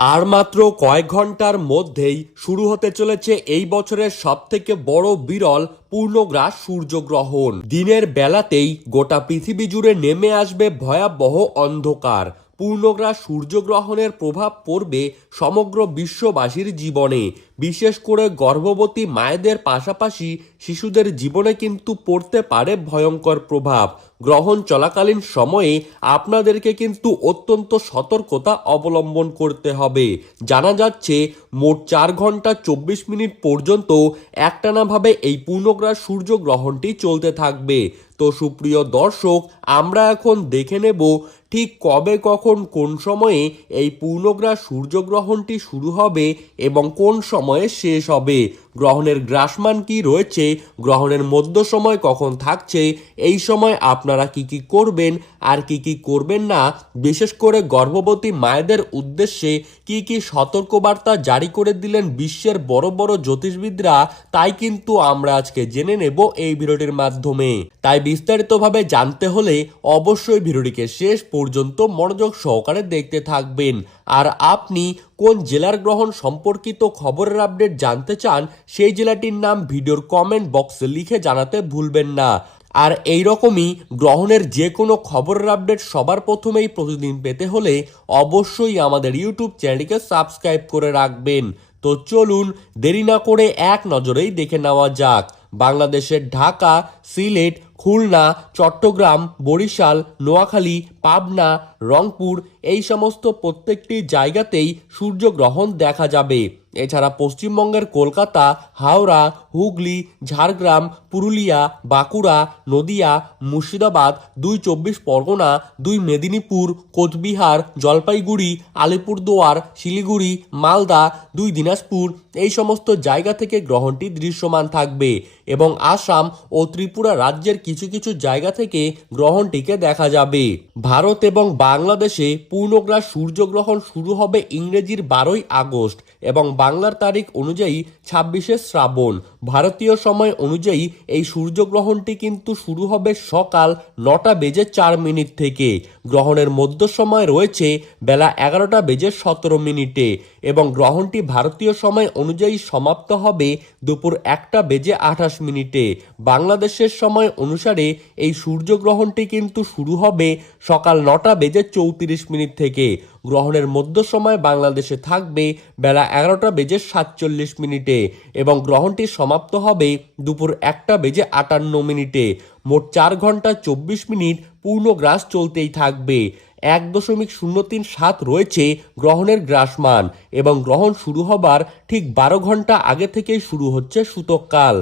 আর মাত্র কয়েক ঘন্টার মধ্যেই শুরু হতে চলেছে এই বছরের সবথেকে বড় বিরল পূর্ণগ্রাস সূর্যগ্রহণ। দিনের বেলাতেই গোটা পৃথিবী জুড়ে নেমে আসবে ভয়াবহ অন্ধকার। পূর্ণগ্রাস সূর্যগ্রহণের প্রভাব পড়বে সমগ্র বিশ্ববাসীর জীবনে, বিশেষ করে গর্ভবতী মায়েদের পাশাপাশি শিশুদের জীবনে কিন্তু পড়তে পারে ভয়ঙ্কর প্রভাব। গ্রহণ চলাকালীন সময়ে আপনাদেরকে কিন্তু অত্যন্ত সতর্কতা অবলম্বন করতে হবে। জানা যাচ্ছে মোট 4 ঘন্টা 24 মিনিট পর্যন্ত একটানাভাবে এই পূর্ণগ্রাস সূর্যগ্রহণটি চলতে থাকবে। তো সুপ্রিয় দর্শক, আমরা এখন দেখে নেব ঠিক কবে, কখন, কোন সময়ে এই পূর্ণগ্রাস সূর্যগ্রহণটি শুরু হবে এবং কোন সময়ে শেষ হবে। গ্রহণের গ্রাসমান কি রয়েছে, গ্রহণের মধ্য সময় কখন থাকছে, এই সময় আপনারা কি কি করবেন আর কি কি করবেন না, বিশেষ করে গর্ভবতী মায়েদের উদ্দেশ্যে কি কি সতর্কবার্তা জারি করে দিলেন বিশ্বের বড় বড় জ্যোতিষবিদরা, তাই কিন্তু আমরা আজকে জেনে নেব এই ভিডিওটির মাধ্যমে। তাই বিস্তারিতভাবে জানতে হলে অবশ্যই ভিডিওটিকে শেষ পর্যন্ত মনোযোগ সহকারে দেখতে থাকবেন। আর আপনি কোন জেলার গ্রহণ সম্পর্কিত খবরের আপডেট জানতে চান, সেই জেলাটির নাম ভিডিওর কমেন্ট বক্সে লিখে জানাতে ভুলবেন না। আর এই রকমই গ্রহণের যে কোনো খবরের আপডেট সবার প্রথমেই প্রতিদিন পেতে হলে অবশ্যই আমাদের ইউটিউব চ্যানেলটিকে সাবস্ক্রাইব করে রাখবেন। তো চলুন দেরি না করে এক নজরেই দেখে নেওয়া যাক। বাংলাদেশের ঢাকা, সিলেট, খুলনা, চট্টগ্রাম, বরিশাল, নোয়াখালী, পাবনা, রংপুর এই সমস্ত প্রত্যেকটি জায়গাতেই সূর্যগ্রহণ দেখা যাবে। এছাড়া পশ্চিমবঙ্গের কলকাতা, হাওড়া, হুগলি, ঝাড়গ্রাম, পুরুলিয়া, বাঁকুড়া, নদিয়া, মুর্শিদাবাদ, 2 চব্বিশ পরগনা, 2 মেদিনীপুর, কোচবিহার, জলপাইগুড়ি, আলিপুরদুয়ার, শিলিগুড়ি, মালদা, 2 দিনাজপুর এই সমস্ত জায়গা থেকে গ্রহণটি দৃশ্যমান থাকবে এবং আসাম ও ত্রিপুরা রাজ্যের কিছু কিছু জায়গা থেকে গ্রহণটিকে দেখা যাবে। ভারত এবং বাংলাদেশে পূর্ণগ্রাস সূর্যগ্রহণ শুরু হবে ইংরেজির 12ই আগস্ট এবং বাংলার তারিখ অনুযায়ী 26শে শ্রাবণ। ভারতীয় সময় অনুযায়ী এই সূর্যগ্রহণটি কিন্তু শুরু হবে সকাল 9:04 থেকে। গ্রহণের মধ্য সময় রয়েছে বেলা 11:17 এবং গ্রহণটি ভারতীয় সময় অনুযায়ী সমাপ্ত হবে দুপুর 1:28। বাংলাদেশের সময় অনুসারে এই সূর্যগ্রহণটি কিন্তু শুরু হবে সকাল 9:34 থেকে। গ্রহণের মধ্য সময় বাংলাদেশে থাকবে বেলা 11:47 এবং গ্রহণটি সমাপ্ত হবে দুপুর 1:58। মোট 4 ঘন্টা 24 মিনিট পূর্ণগ্রাস চলতেই থাকবে। 1.037 রয়েছে গ্রহণের গ্রাসমান এবং গ্রহণ শুরু হবার ঠিক 12 ঘন্টা আগে থেকেই শুরু হচ্ছে সূতককাল।